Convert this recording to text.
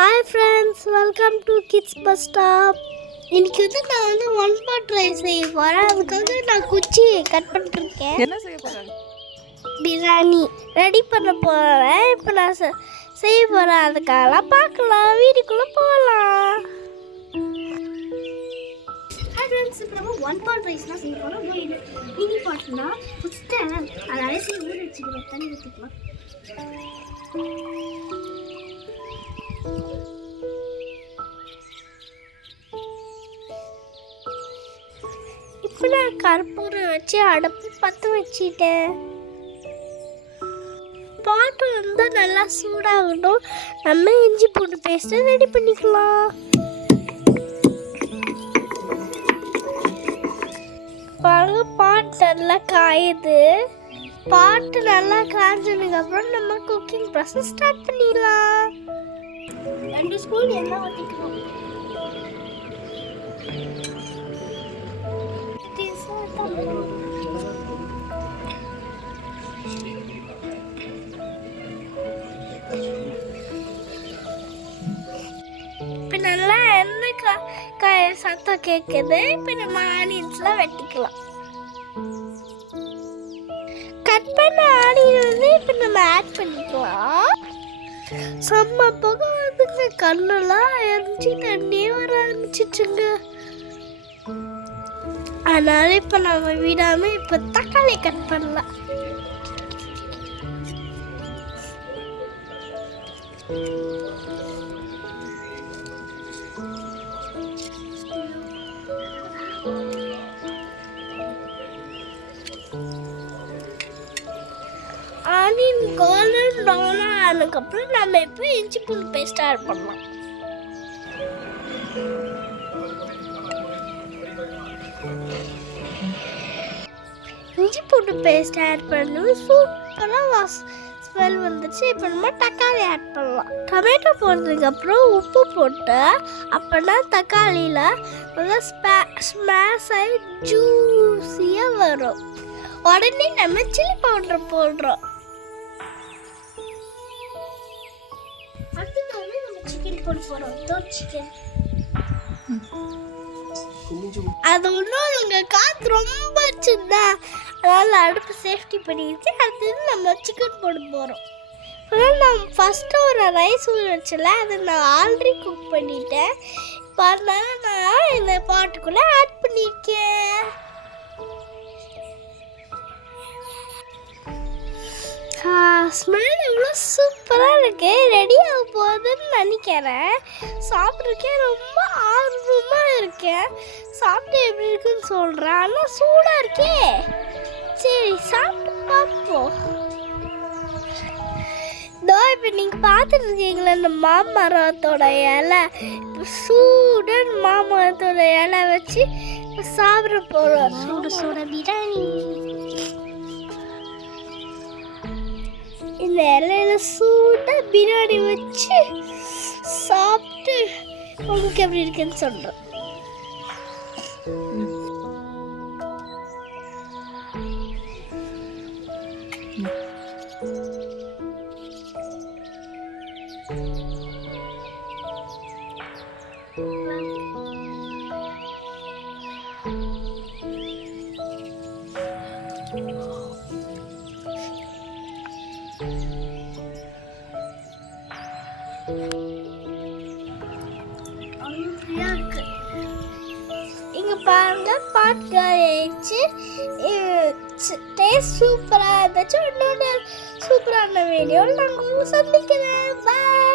Hi friends, welcome to kids bus stop. இன்னைக்கு நான் one pot rice செய்ய போகிறேன். அதுக்காக நான் குச்சியை கட் பண்ணிருக்கேன். என்ன செய்ய போகிறேன்? பிரியாணி ரெடி பண்ண போகிறேன். இப்போ நான் செய்ய போகிறேன். அதுக்காக பார்க்கலாம், வீட்டுக்குள்ளே போகலாம். ஹாய் ஃப்ரெண்ட்ஸ், இப்போ நம்ம ஒன் பாட் ரைஸ்லாம் செய்ய போகிறோம். மினி பாட்னா ஃபஸ்ட்டு அதை அரைச்சி ஊற வச்சுக்கலாம், தண்ணி ஊற்றிக்கலாம். இப்போ நான் கற்பூரம் வச்சு அடுப்பு பற்ற வச்சிட்டேன். பாட்டு நல்லா சூடாகணும். நம்ம இஞ்சி பூண்டு பேஸ்ட்டை ரெடி பண்ணிக்கலாம். பாருங்க, பாட்டு நல்லா காயுது. பாட்டு நல்லா காய்ஞ்சதுக்கப்புறம் நம்ம குக்கிங் ப்ராசஸ் ஸ்டார்ட் பண்ணிடலாம். 2 ஸ்பூன் எண்ணெய் ஊற்றிக்கணும். இப்போ நல்லா எண்ணெய் காய சத்தம் கேட்குது. இப்போ நம்ம ஆனியன்ஸ்லாம் வெட்டிக்கலாம். கட் பண்ண ஆனியன் இப்போ நம்ம ஆட் பண்ணிக்கலாம். செம்ம போக வந்துங்க, கண்ணெல்லாம் எரிஞ்சு தண்ணியே வர ஆரம்பிச்சிச்சுங்க. அதனால இப்போ நம்ம விடாமல் இப்போ தக்காளி கட் பண்ணலாம். ஆனியன் கோல்டன் ப்ரௌன் ஆனதுக்கப்புறம் நம்ம இப்போ இஞ்சி பூண்டு பேஸ்ட் ஆட் பண்ணலாம். இஞ்சி பூண்டு பேஸ்ட் ஆட் பண்ணி சூப்பராக ஸ்மெல் வந்துச்சு. இப்போ நம்ம தக்காளி ஆட் பண்ணலாம். டொமேட்டோ போட்டதுக்கப்புறம் உப்பு போட்டு அப்போனா தக்காளியில் நல்லா ஸ்மாஷ் ஆகி ஜூஸியாக வரும். உடனே நம்ம சில்லி பவுடர் போடுறோம். அடுத்தது நம்ம சிக்கன் போட போகிறோம். சிக்கன் அது ஒன்றும் உங்கள் காற்று ரொம்ப சின்ன, அதனால் அடுப்பு சேஃப்டி பண்ணிடுச்சு. அடுத்தது நம்ம சிக்கன் போட போகிறோம். ஆனால் நான் ஃபஸ்ட்டு ஒரு ரைஸ் ஊற வச்சல, அதை நான் ஆல்ரெடி குக் பண்ணிட்டேன். இப்போ அதனால நான் இந்த பாட்டுக்குள்ளே ஆட் பண்ணியிருக்கேன். ஸ்மெல் எவ்வளோ சூப்பராக இருக்கு. ரெடி ஆக போகுதுன்னு நினைக்கிறேன். சாப்பிட்றதுக்கே ரொம்ப ஆர்வமாக இருக்கேன். சாப்பிட்டு எப்படி இருக்குன்னு சொல்கிறேன். ஆனால் சூடாக இருக்கே. சரி, சாப்பிட்டு பார்ப்போம். இதோ இப்போ நீங்கள் பார்த்துட்டு இருக்கீங்களா, இந்த மாமரத்தோட இலை. இப்போ சூடன் மாமரத்தோட இலை வச்சு இப்போ சாப்பிட போகிறோம். சூட பிரியாணி. இந்த இலையில சூடாக பிரியாணி வச்சு சாப்பிட்டு உங்களுக்கு எப்படி இருக்குன்னு சொல்கிறோம். இங்க பாருங்க, பாட்டு ஆயிடுச்சு. டேஸ்ட் சூப்பராக இருந்துச்சு. இன்னொன்று சூப்பரான வீடியோவில் நாங்கள் சந்திக்கிறேன். பாய்.